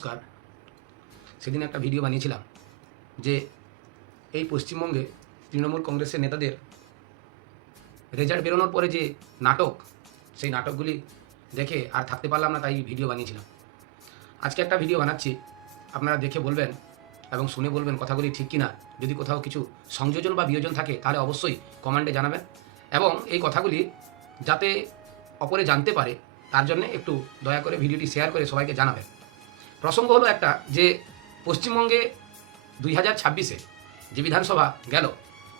নমস্কার। সেদিন একটা ভিডিও বানিয়েছিলাম যে এই পশ্চিমবঙ্গে তৃণমূল কংগ্রেসের নেতাদের রেজাল্ট বেরোনোর পরে যে নাটক, সেই নাটকগুলি দেখে আর থাকতে পারলাম না, তাই ভিডিও বানিয়েছিলাম। আজকে একটা ভিডিও বানাচ্ছি, আপনারা দেখে বলবেন এবং শুনে বলবেন কথাগুলি ঠিক কিনা। যদি কোথাও কিছু সংযোজন বা বিয়োজন থাকে তাহলে অবশ্যই কমেন্টে জানাবেন, এবং এই কথাগুলি যাতে অপরে জানতে পারে তার জন্য একটু দয়া করে ভিডিওটি শেয়ার করে সবাইকে জানাবেন। প্রসঙ্গ হলো একটা, যে পশ্চিমবঙ্গে 2026-এ যে বিধানসভা গেল,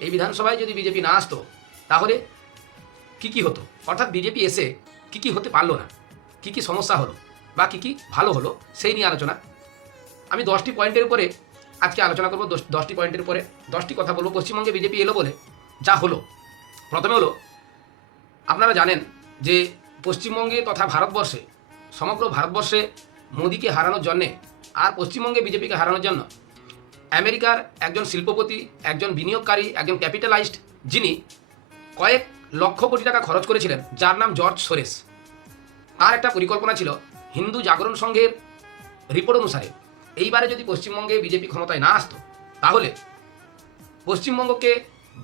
এই বিধানসভায় যদি বিজেপি না আসতো তাহলে কী হতো, অর্থাৎ বিজেপি এসে কী হতে পারলো না, কী সমস্যা হলো বা কী ভালো হলো, সেই নিয়ে আলোচনা। আমি 10টি পয়েন্টের উপরে আজকে আলোচনা করবো। 10টি পয়েন্টের উপরে 10টি কথা বলবো পশ্চিমবঙ্গে বিজেপি এলো বলে যা হলো। প্রথমে হলো, আপনারা জানেন যে পশ্চিমবঙ্গে তথা ভারতবর্ষে, সমগ্র ভারতবর্ষে মোদিকে হারানোর জন্যে আর পশ্চিমবঙ্গে বিজেপিকে হারানোর জন্য আমেরিকার একজন শিল্পপতি, একজন বিনিয়োগকারী, একজন ক্যাপিটালাইজড, যিনি কয়েক লক্ষ কোটি টাকা খরচ করেছিলেন, যার নাম জর্জ সোরেস। তার একটা পরিকল্পনা ছিল, হিন্দু জাগরণ সংঘের রিপোর্ট অনুসারে এইবারে যদি পশ্চিমবঙ্গে বিজেপি ক্ষমতায় না আসতো তাহলে পশ্চিমবঙ্গকে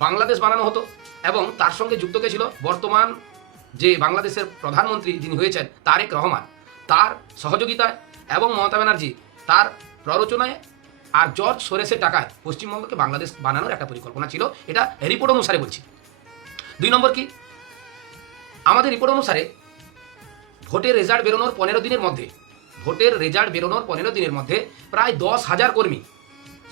বাংলাদেশ বানানো হতো, এবং তার সঙ্গে যুক্ত ছিল বর্তমান যে বাংলাদেশের প্রধানমন্ত্রী যিনি হয়েছেন তারেক রহমান, তার সহযোগিতায় এবং মমতা ব্যানার্জি তার প্ররোচনায় আর জর্জ সোরেসের টাকায় পশ্চিমবঙ্গকে বাংলাদেশ বানানোর একটা পরিকল্পনা ছিল। এটা রিপোর্ট অনুসারে বলছি। 2 নম্বর কি, আমাদের রিপোর্ট অনুসারে ভোটের রেজাল্ট বেরোনোর 15 দিনের মধ্যে প্রায় 10,000 কর্মী,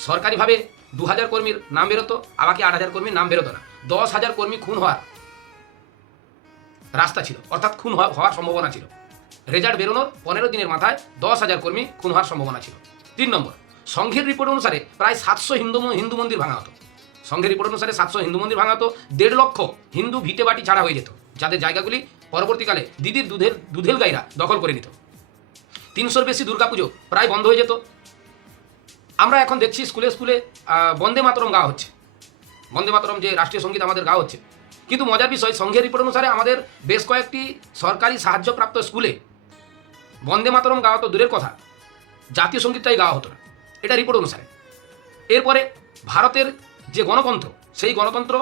সরকারিভাবে 2,000 কর্মীর নাম বেরোতো, আর বাকি 8,000 কর্মীর নাম বেরোতো না। 10,000 কর্মী খুন হওয়ার রাস্তা ছিল, অর্থাৎ খুন হওয়ার সম্ভাবনা ছিল। রেজাল্ট বেরোনোর 15 দিনের মাথায় 10,000 কর্মী খুন হওয়ার সম্ভাবনা ছিল। 3 নম্বর, সংঘের রিপোর্ট অনুসারে প্রায় 700 হিন্দু মন্দির ভাঙা হতো। সংঘের রিপোর্ট অনুসারে 700 হিন্দু মন্দির ভাঙা হতো। 1.5 লক্ষ হিন্দু ভিটে বাটি ছাড়া হয়ে যেত, যাদের জায়গাগুলি পরবর্তীকালে দিদির দুধেল গাইরা দখল করে নিত। 300-র বেশি দুর্গাপুজো প্রায় বন্ধ হয়ে যেত। আমরা এখন দেখছি স্কুলে স্কুলে বন্দে মাতরম গাওয়া হচ্ছে, বন্দে মাতরম যে রাষ্ট্রীয় সঙ্গীত আমাদের গাওয়া হচ্ছে। কিন্তু মজার বিষয়, সংঘের রিপোর্ট অনুসারে আমাদের বেশ কয়েকটি সরকারি সাহায্যপ্রাপ্ত স্কুলে বন্দে মাতরম গাওয়া তো দূরের কথা, জাতীয় সঙ্গীতটাই গাওয়া হতো না, এটা রিপোর্ট অনুসারে। এরপরে ভারতের যে গণতন্ত্র, সেই গণতন্ত্র,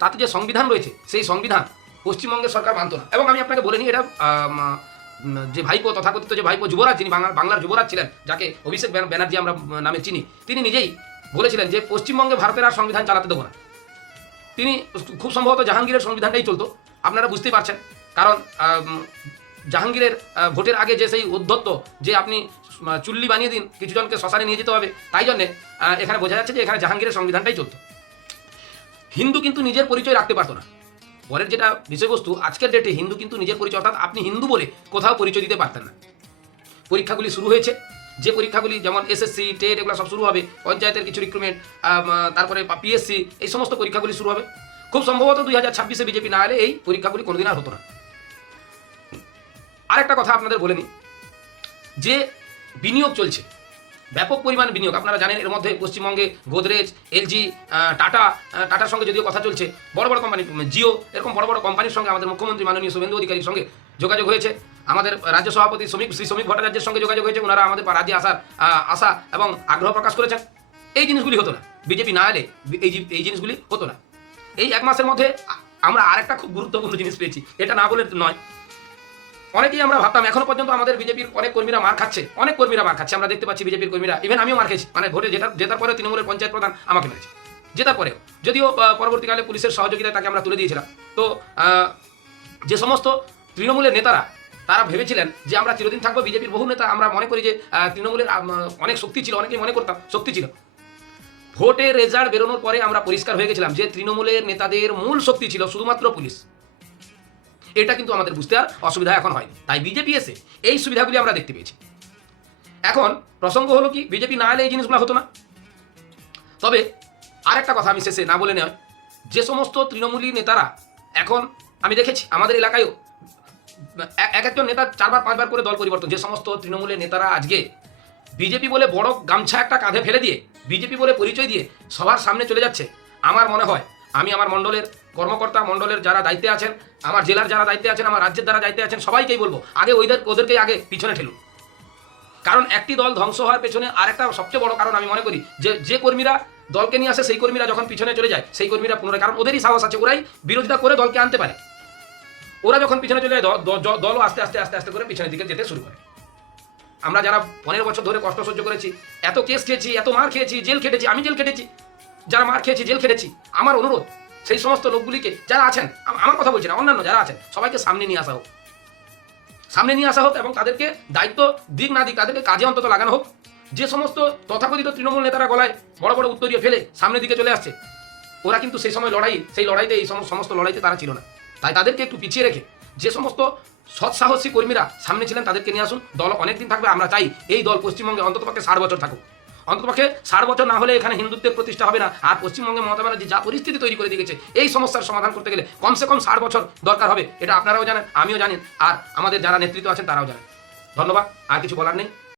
তাতে যে সংবিধান রয়েছে, সেই সংবিধান পশ্চিমবঙ্গের সরকার মানত না। এবং আমি আপনাকে বলে নিই, এটা যে ভাইপো, তথাকথিত যে ভাইপো যুবরাজ, যিনি বাংলার যুবরাজ ছিলেন, যাকে অভিষেক ব্যানার্জি আমরা নামে চিনি, তিনি নিজেই বলেছিলেন যে পশ্চিমবঙ্গে ভারতের আর সংবিধান চালাতে দেবো না। তিনি খুব সম্ভবত জাহাঙ্গীরের সংবিধানটাই চলতো, আপনারা বুঝতেই পারছেন। কারণ জাহাঙ্গীরের ভোটের আগে যে সেই উদ্ধত্ত, যে আপনি চুল্লি বানিয়ে দিন, কিছু জনকে শ্মশানে নিয়ে যেতে হবে, তাই জন্যে এখানে বোঝা যাচ্ছে যে এখানে জাহাঙ্গীরের সংবিধানটাই চলতো। হিন্দু কিন্তু নিজের পরিচয় রাখতে পারতো না। পরের যেটা বিষয়বস্তু, আজকের ডেটে হিন্দু কিন্তু নিজের পরিচয়, অর্থাৎ আপনি হিন্দু বলে কোথাও পরিচয় দিতে পারতেন না। পরীক্ষাগুলি শুরু হয়েছে, যে পরীক্ষাগুলি যেমন এসএসসি, টেট, এগুলো সব শুরু হবে, পঞ্চায়েতের কিছু রিক্রুটমেন্ট, তারপরে পিএসসি, এই সমস্ত পরীক্ষাগুলি শুরু হবে। খুব সম্ভবত 2026-এ বিজেপি না এলে এই পরীক্ষাগুলি কোনোদিন আর হতো না। আরেকটা কথা আপনাদের বলে নিই, যে বিনিয়োগ চলছে, ব্যাপক পরিমাণ বিনিয়োগ। আপনারা জানেন এর মধ্যে পশ্চিমবঙ্গে গোদরেজ, এলজি, টাটার সঙ্গে যদিও কথা চলছে, বড় বড় কোম্পানি, জিও, এরকম বড় বড় কোম্পানির সঙ্গে আমাদের মুখ্যমন্ত্রী মাননীয় শুভেন্দু অধিকারীর সঙ্গে যোগাযোগ হয়েছে। আমাদের রাজ্য সভাপতি শ্রী শ্রমিক ভট্টাচার্যের সঙ্গে যোগাযোগ হয়েছে, ওনারা আমাদের রাজ্যে আসার আশা এবং আগ্রহ প্রকাশ করেছেন। এই জিনিসগুলি হতো না, বিজেপি না এলে এই জিনিসগুলি হতো না। এই 1 মাসের মধ্যে আমরা আরেকটা খুব গুরুত্বপূর্ণ জিনিস পেয়েছি, এটা না বলে নয়। অনেকেই আমরা ভাবতাম, এখনো পর্যন্ত আমাদের বিজেপির অনেক কর্মীরা মার খাচ্ছে, আমরা দেখতে পাচ্ছি বিজেপির কর্মীরা, ইভেন আমিও মার খেয়েছি, মানে ভোটে জেতার পরে তৃণমূলের পঞ্চায়েত প্রধান আমাকে মেরেছে, জেতার পরেও, যদিও পরবর্তীকালে পুলিশের সহযোগিতায় তাকে আমরা তুলে দিয়েছিলাম। তো যে সমস্ত তৃণমূলের নেতারা, তারা ভেবেছিলেন যে আমরা চিরদিন থাকবো, বিজেপির বহু নেতা, আমরা মনে করি যে তৃণমূলের অনেক শক্তি ছিল, অনেকেই মনে করতাম শক্তি ছিল। ভোটের রেজাল্ট বেরোনোর পরে আমরা পরিষ্কার হয়ে গেছিলাম যে তৃণমূলের নেতাদের মূল শক্তি ছিল শুধুমাত্র পুলিশ। এটা কিন্তু আমাদের বুঝতে আর অসুবিধা এখন হয়, তাই বিজেপি এসে এই সুবিধাগুলি আমরা দেখতে পেয়েছি। এখন প্রসঙ্গ হলো কি, বিজেপি না এলে এই জিনিসগুলো হতো না। তবে আরেকটা কথা আমি শেষে না বলে নেয়, যে সমস্ত তৃণমূলী নেতারা এখন, আমি দেখেছি আমাদের এলাকায়ও একজন নেতা 4বার 5বার করে দল পরিবর্তন, যে সমস্ত তৃণমূলের নেতারা আজকে বিজেপি বলে বড় গামছা একটা কাঁধে ফেলে দিয়ে, বিজেপি বলে পরিচয় দিয়ে সবার সামনে চলে যাচ্ছে, আমার মনে হয় আমি আমার মণ্ডলের কর্মকর্তা, মণ্ডলের যারা দায়িত্বে আছেন, আমার জেলার যারা দায়িত্বে আছেন, আমার রাজ্যের যারা দায়িত্বে আছেন, সবাইকেই বলবো, আগে ওদেরকেই আগে পিছনে ঠেলুন। কারণ একটি দল ধ্বংস হওয়ার পেছনে আরেকটা সবচেয়ে বড় কারণ আমি মনে করি যে কর্মীরা দলকে নিয়ে আসে সেই কর্মীরা যখন পিছনে চলে যায় সেই কর্মীরা পুনরায়, কারণ ওদেরই সাহস আছে, ওরাই বিরোধিতা করে দলকে আনতে পারে। ওরা যখন পিছনে চলে যায় দলও আস্তে আস্তে আস্তে আস্তে করে পিছনের দিকে যেতে শুরু করে। আমরা যারা 15 বছর ধরে কষ্ট সহ্য করেছি, এত কেস খেয়েছি, এত মার খেয়েছি, জেল খেটেছি, আমি জেল খেটেছি, যারা মার খেয়েছি, জেল খেটেছি, আমার অনুরোধ সেই সমস্ত লোকগুলিকে যারা আছেন, আমার কথা বলছি না, অন্যান্য যারা আছেন সবাইকে সামনে নিয়ে আসা হোক, সামনে নিয়ে আসা হোক এবং তাদেরকে দায়িত্ব দিক না দিক তাদেরকে কাজে অন্তত লাগানো হোক। যে সমস্ত তথাকথিত তৃণমূল নেতারা গলায় বড় বড় উত্তরীয় ফেলে সামনের দিকে চলে আসছে, ওরা কিন্তু সেই সময় সেই লড়াইতে এই সমস্ত লড়াইতে তারা ছিল না। তাই তাদেরকে একটু পিছিয়ে রেখে যে সমস্ত সৎসাহসী কর্মীরা সামনে ছিলেন তাদেরকে নিয়ে আসুন। দল অনেকদিন থাকবে, আমরা চাই এই দল পশ্চিমবঙ্গে অন্ততপক্ষে 60 বছর থাকুক। অন্ততপক্ষে 60 বছর না হলে এখানে হিন্দুত্বের প্রতিষ্ঠা হবে না। আর পশ্চিমবঙ্গে মমতা ব্যানার্জি যা পরিস্থিতি তৈরি করে দিয়েছে, এই সমস্যার সমাধান করতে গেলে কমসে কম 60 বছর দরকার হবে। এটা আপনারাও জানেন, আমিও জানি, আর আমাদের যারা নেতৃত্ব আছেন তারাও জানেন। ধন্যবাদ, আর কিছু বলার নেই।